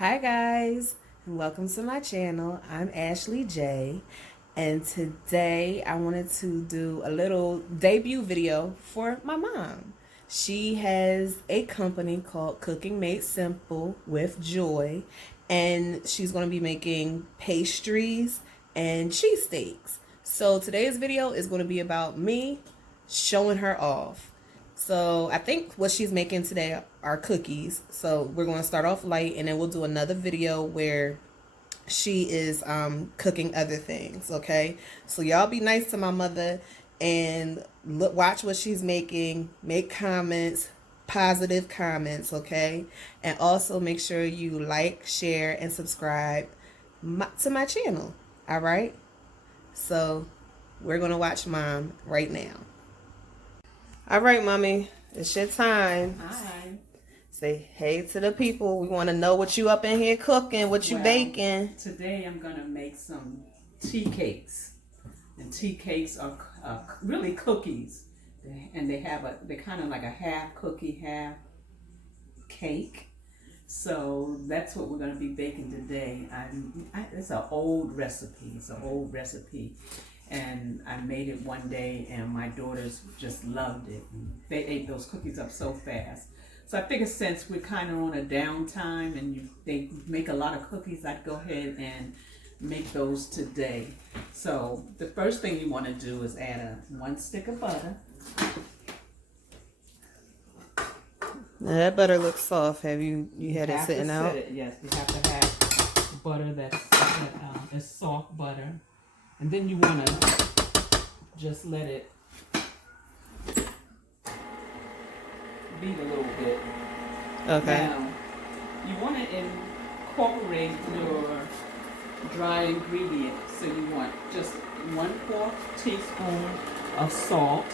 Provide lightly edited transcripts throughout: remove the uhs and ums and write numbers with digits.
Hi guys, and welcome to my channel. I'm Ashley J, and today I wanted to do a little debut video for my mom. She has a company called Cooking Made Simple with Joy, and she's going to be making pastries and cheesesteaks. So today's video is going to be about me showing her off. So I think what she's making today are cookies. So we're going to start off light, and then we'll do another video where she is cooking other things. Okay, so y'all be nice to my mother and watch what she's making. Make comments, positive comments. Okay, and also make sure you like, share, and subscribe to my channel. All right, so we're going to watch Mom right now. All right, Mommy, it's your time. Hi. Say hey to the people. We want to know what you up in here cooking, what you baking. Today I'm going to make some tea cakes. And tea cakes are really cookies. And they're kind of like a half cookie, half cake. So that's what we're going to be baking today. It's an old recipe. And I made it one day, and my daughters just loved it. They ate those cookies up so fast. So I figured since we're kind of on a downtime and they make a lot of cookies, I'd go ahead and make those today. So the first thing you want to do is add one stick of butter. Now that butter looks soft. Have you had it sitting out? Yes, you have to have butter that's soft butter. And then you want to just let it beat a little bit. Okay. Now, you want to incorporate your dry ingredients. So you want just 1/4 teaspoon of salt.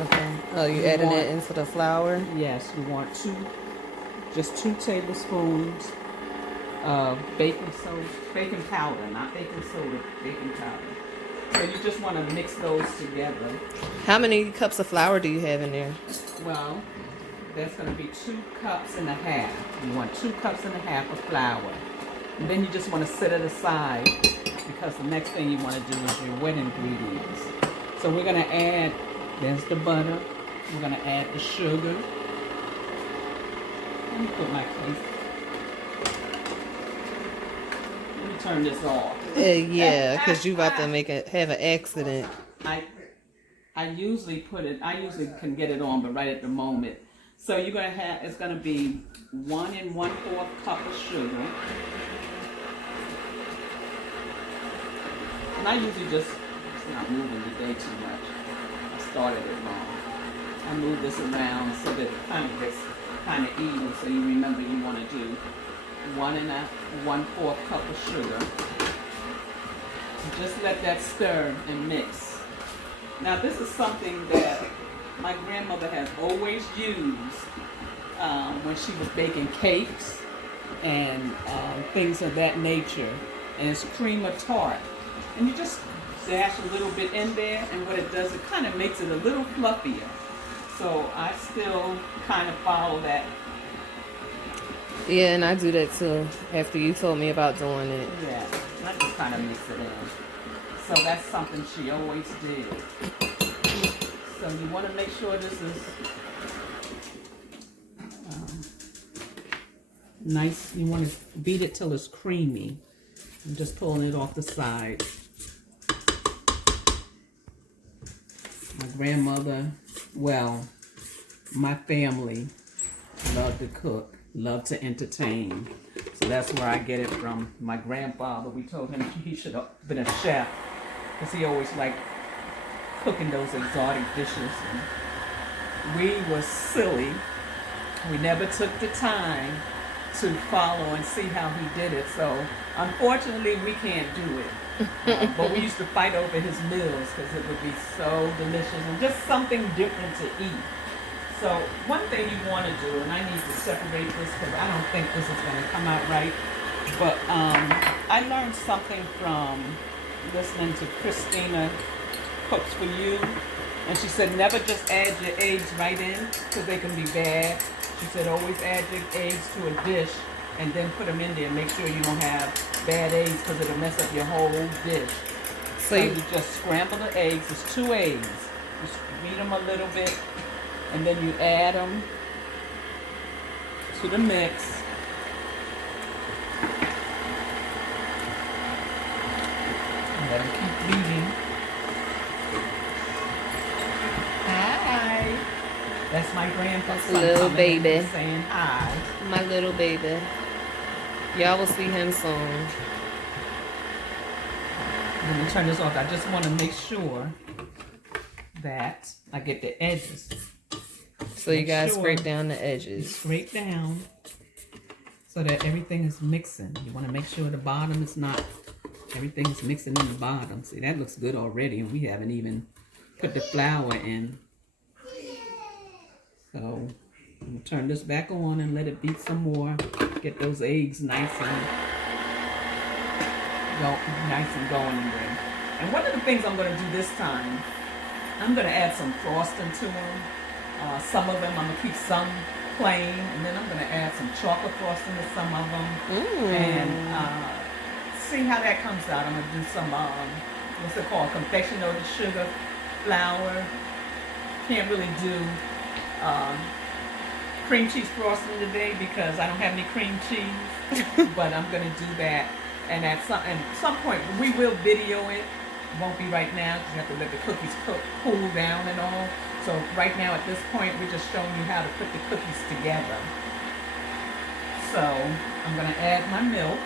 Okay. Oh, you adding it into the flour? Yes, you want just 2 tablespoons of baking powder, not baking soda, baking powder. So you just want to mix those together. How many cups of flour do you have in there? Well, that's going to be 2.5 cups. You want 2.5 cups of flour. And then you just want to set it aside because the next thing you want to do is your wet ingredients. So we're going to add, there's the butter. We're going to add the sugar. Let me put my case. Turn this off. Yeah, because you about to have an accident. I usually can get it on, but right at the moment. So you're gonna have, it's gonna be 1 1/4 cup of sugar. And I usually it's not moving today too much. I started it wrong. I move this around so that it kind of gets kind of even, so you remember you want to do 1 1/4 cup of sugar. Just let that stir and mix. Now this is something that my grandmother has always used when she was baking cakes and things of that nature. And it's cream of tart. And you just dash a little bit in there, and what it does, it kind of makes it a little fluffier. So I still kind of follow that. Yeah, and I do that too after you told me about doing it. Yeah, I just kind of mix it in. So that's something she always did. So you want to make sure this is nice. You want to beat it till it's creamy. I'm just pulling it off the side. My grandmother, my family loved to cook. Love to entertain. So that's where I get it from. My grandfather, we told him he should have been a chef because he always liked cooking those exotic dishes. And we were silly. We never took the time to follow and see how he did it. So unfortunately, we can't do it. But we used to fight over his meals because it would be so delicious and just something different to eat. So one thing you want to do, and I need to separate this because I don't think this is going to come out right, but I learned something from listening to Christina Cooks For You, and she said never just add your eggs right in because they can be bad. She said always add your eggs to a dish and then put them in there. Make sure you don't have bad eggs because it'll mess up your whole dish. So you just scramble the eggs. It's 2 eggs. Just beat them a little bit and then you add them to the mix. And let them keep beating. Hi. That's my grandpa's little baby saying hi. My little baby. Y'all will see him soon. Let me turn this off. I just want to make sure that I get the edges. So you guys scrape down the edges. Scrape down so that everything is mixing. You want to make sure the bottom is not, everything is mixing in the bottom. See, that looks good already, and we haven't even put the flour in. So I'm going to turn this back on and let it beat some more. Get those eggs nice and going in there. And one of the things I'm going to do this time, I'm going to add some frosting to them. Some of them, I'm going to keep some plain, and then I'm going to add some chocolate frosting to some of them. And see how that comes out. I'm going to do some, what's it called, confectioner with sugar, flour. Can't really do cream cheese frosting today because I don't have any cream cheese. But I'm going to do that. And at some point, we will video it. It won't be right now because you have to let the cookies cool down and all. So right now at this point, we're just showing you how to put the cookies together. So I'm going to add my milk.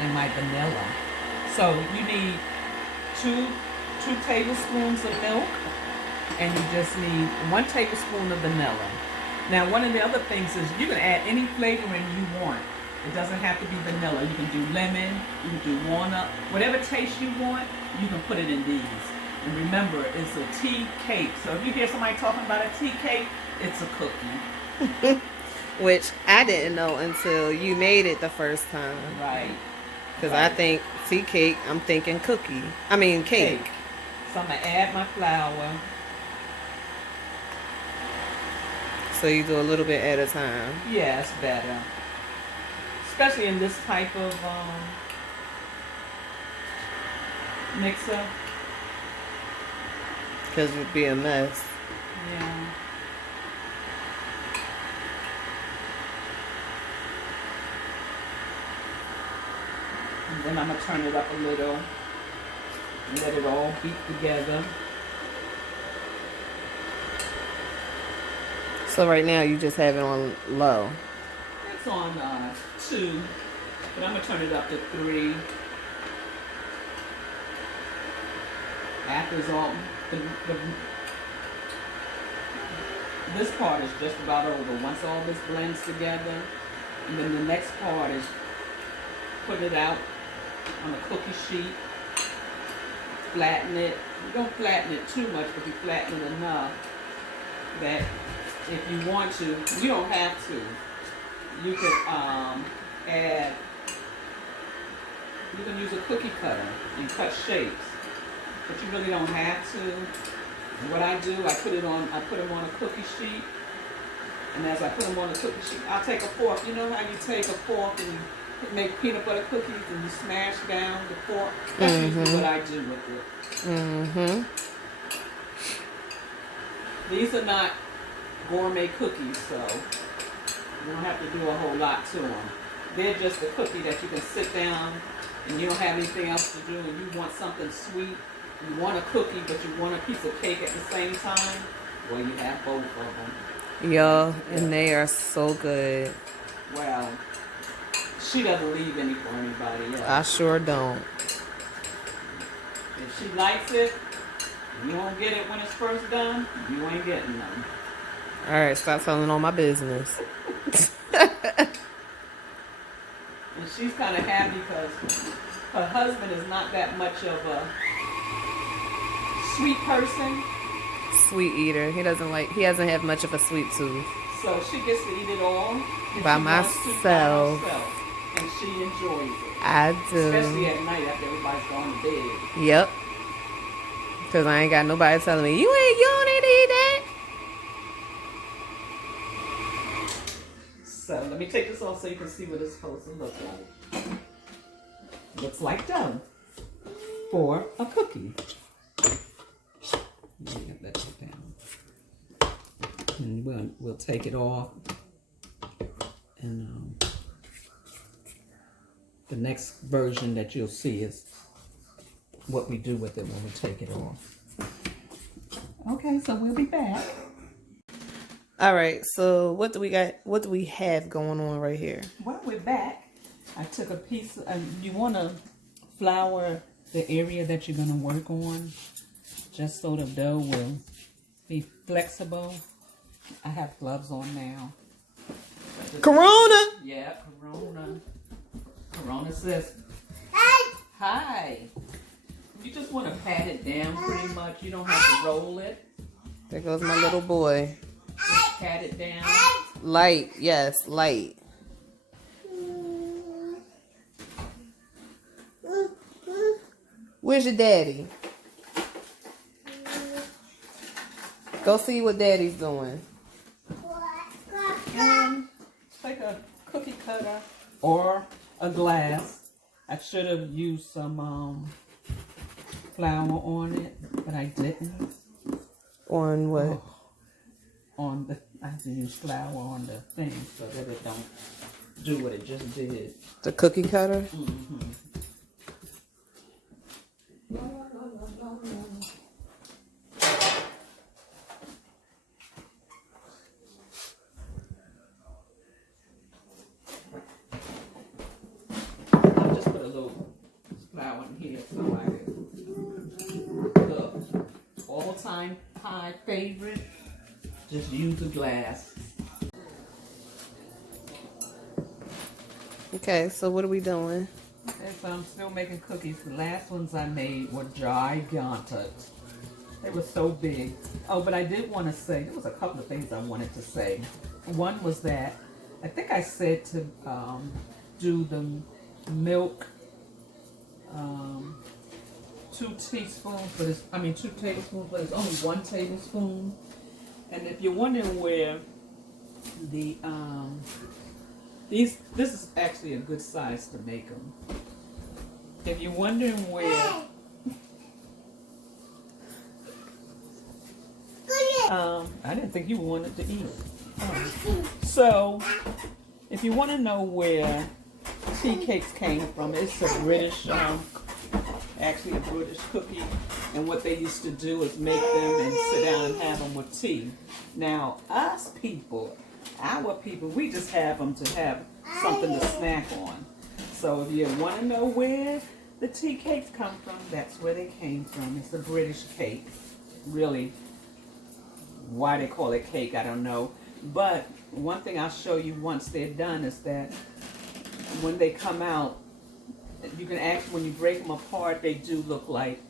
And my vanilla. So you need two tablespoons of milk. And you just need 1 tablespoon of vanilla. Now, one of the other things is you can add any flavoring you want. It doesn't have to be vanilla. You can do lemon, you can do walnut, whatever taste you want, you can put it in these. And remember, it's a tea cake. So if you hear somebody talking about a tea cake, it's a cookie. Which I didn't know until you made it the first time. Right. Because I think tea cake, I'm thinking cookie. I mean cake. So I'm going to add my flour. So you do a little bit at a time. Yeah, it's better. Especially in this type of mixer. Because it'd be a mess. Yeah. And then I'm going to turn it up a little and let it all beat together. So right now you just have it on low. It's on 2, but I'm going to turn it up to 3. After it's all, this part is just about over. Once all this blends together, and then the next part is put it out on a cookie sheet, flatten it. You don't flatten it too much, but you flatten it enough that if you want to, you don't have to. You could add, you can use a cookie cutter and cut shapes, but you really don't have to. And what I do, I put them on a cookie sheet, and as I put them on a cookie sheet, I'll take a fork. You know how you take a fork and you make peanut butter cookies and you smash down the fork? That's usually what I do with it. Mm-hmm. These are not gourmet cookies, so you don't have to do a whole lot to them. They're just a cookie that you can sit down and you don't have anything else to do and you want something sweet. You want a cookie, but you want a piece of cake at the same time. Well, you have both of them. Yo, and they are so good. Well, she doesn't leave any for anybody else. I sure don't. If she likes it, you won't get it when it's first done, you ain't getting them. All right, stop telling all my business. And she's kind of happy because her husband is not that much of a sweet person. Sweet eater. He doesn't have much of a sweet tooth. So she gets to eat it all. By myself. And she enjoys it. I do. Especially at night after everybody's gone to bed. Yep. Cause I ain't got nobody telling me, you don't need to eat that. So let me take this off so you can see what it's supposed to look like. Looks like dough for a cookie. Let that go down. And we'll take it off. And the next version that you'll see is what we do with it when we take it off. Okay, so we'll be back. All right, so what do we got? What do we have going on right here? Well, we're back. I took a piece. You want to flour the area that you're going to work on, just so the dough will be flexible. I have gloves on now. Corona. Yeah, Corona. Corona says, hi. Hi. You just want to pat it down pretty much. You don't have to roll it. There goes my little boy. Just pat it down. Light, yes, light. Where's your daddy? Go see what daddy's doing. Take a cookie cutter or a glass. I should have used some flour on it, but I didn't. On what? Oh, on the, I have to use flour on the thing so that it don't do what it just did. The cookie cutter? Mm-hmm. I'll just put a little flour in here so I can look. All-time pie favorite. Just use a glass. Okay, so what are we doing? Okay, so I'm still making cookies. The last ones I made were gigantic. They were so big. Oh, but I did want to say, there was a couple of things I wanted to say. One was that, I think I said to do the milk, 2 teaspoons, but it's, 2 tablespoons, but it's only 1 tablespoon. And if you're wondering where the, this is actually a good size to make them. If you're wondering where, I didn't think you wanted to eat. So, if you want to know where tea cakes came from, it's a British, actually a British cookie, and what they used to do is make them and sit down and have them with tea. Now, us people, our people, we just have them to have something to snack on. So if you want to know where the tea cakes come from, that's where they came from. It's a British cake. Really, why they call it cake, I don't know. But one thing I'll show you once they're done is that when they come out, you can actually, when you break them apart, they do look like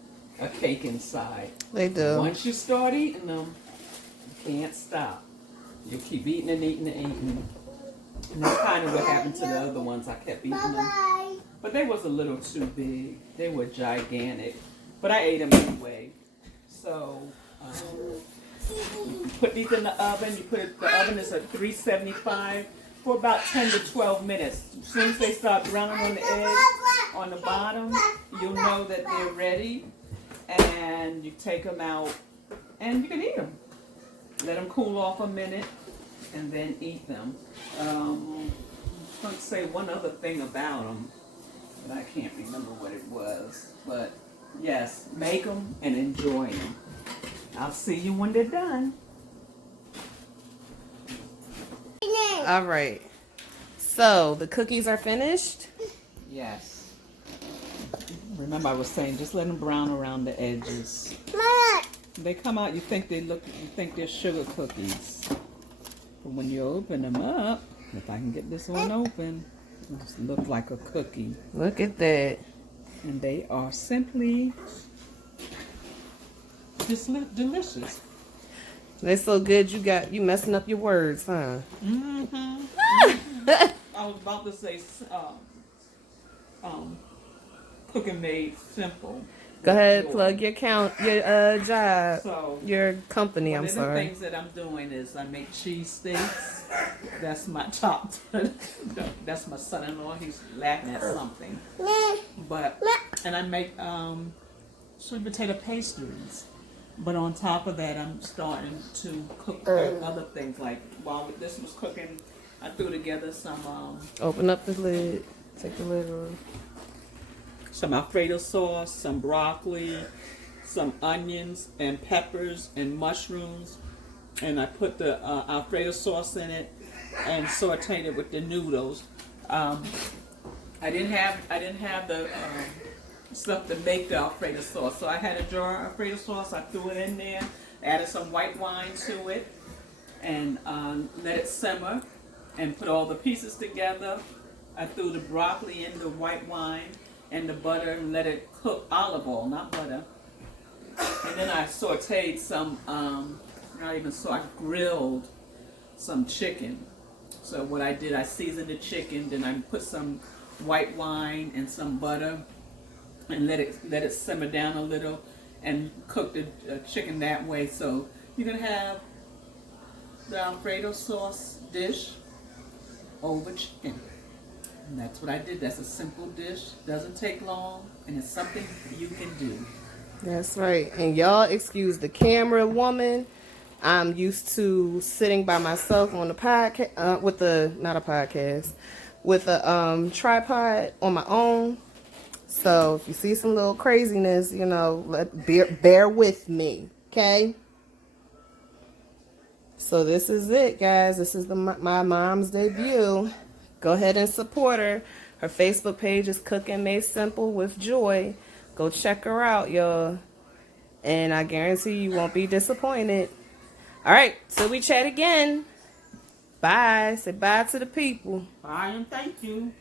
a cake inside. They do. Once you start eating them, you can't stop. You keep eating and eating and eating. And that's kind of what happened to the other ones. I kept eating them. But they was a little too big. They were gigantic. But I ate them anyway. So, you put these in the oven. The oven is at 375 for about 10 to 12 minutes. As soon as they start browning on the edge, on the bottom, you'll know that they're ready. And you take them out and you can eat them. Let them cool off a minute and then eat them. I'm going to say one other thing about them, but I can't remember what it was. But yes, make them and enjoy them. I'll see you when they're done. All right. So the cookies are finished? Yes. Remember I was saying, just let them brown around the edges. They come out, you think they're sugar cookies. But when you open them up, if I can get this one open, it just look like a cookie. Look at that. And they are simply just delicious. They're so good you messing up your words, huh? Mm-hmm. I was about to say cooking made simple. Go with ahead, joy. plug your job, So your company. one I'm of the sorry. things that I'm doing is I make cheesesteaks. That's my top. That's my son-in-law. He's laughing at something. But and I make sweet potato pastries. But on top of that, I'm starting to cook other things. Like while this was cooking, I threw together Open up the lid. Take the lid off. some Alfredo sauce, some broccoli, some onions and peppers and mushrooms, and I put the Alfredo sauce in it and sauteed it with the noodles. I didn't have the stuff to make the Alfredo sauce, so I had a jar of Alfredo sauce. I threw it in there, added some white wine to it, and let it simmer, and put all the pieces together. I threw the broccoli in the white wine and the butter and let it cook, olive oil, not butter. And then I sauteed some, not even so, I grilled some chicken. So what I did, I seasoned the chicken, then I put some white wine and some butter and let it simmer down a little and cook the chicken that way. So you can have the Alfredo sauce dish over chicken. And that's what I did. That's a simple dish, doesn't take long, and it's something you can do. That's right. And y'all excuse the camera woman. I'm used to sitting by myself on the podcast with the not a podcast with a tripod on my own. So if you see some little craziness, you know, bear with me, okay? So this is it, guys. This is my mom's debut. Go ahead and support her. Her Facebook page is Cooking Made Simple with Joy. Go check her out, y'all. And I guarantee you won't be disappointed. All right, till we chat again. Bye. Say bye to the people. Bye and thank you.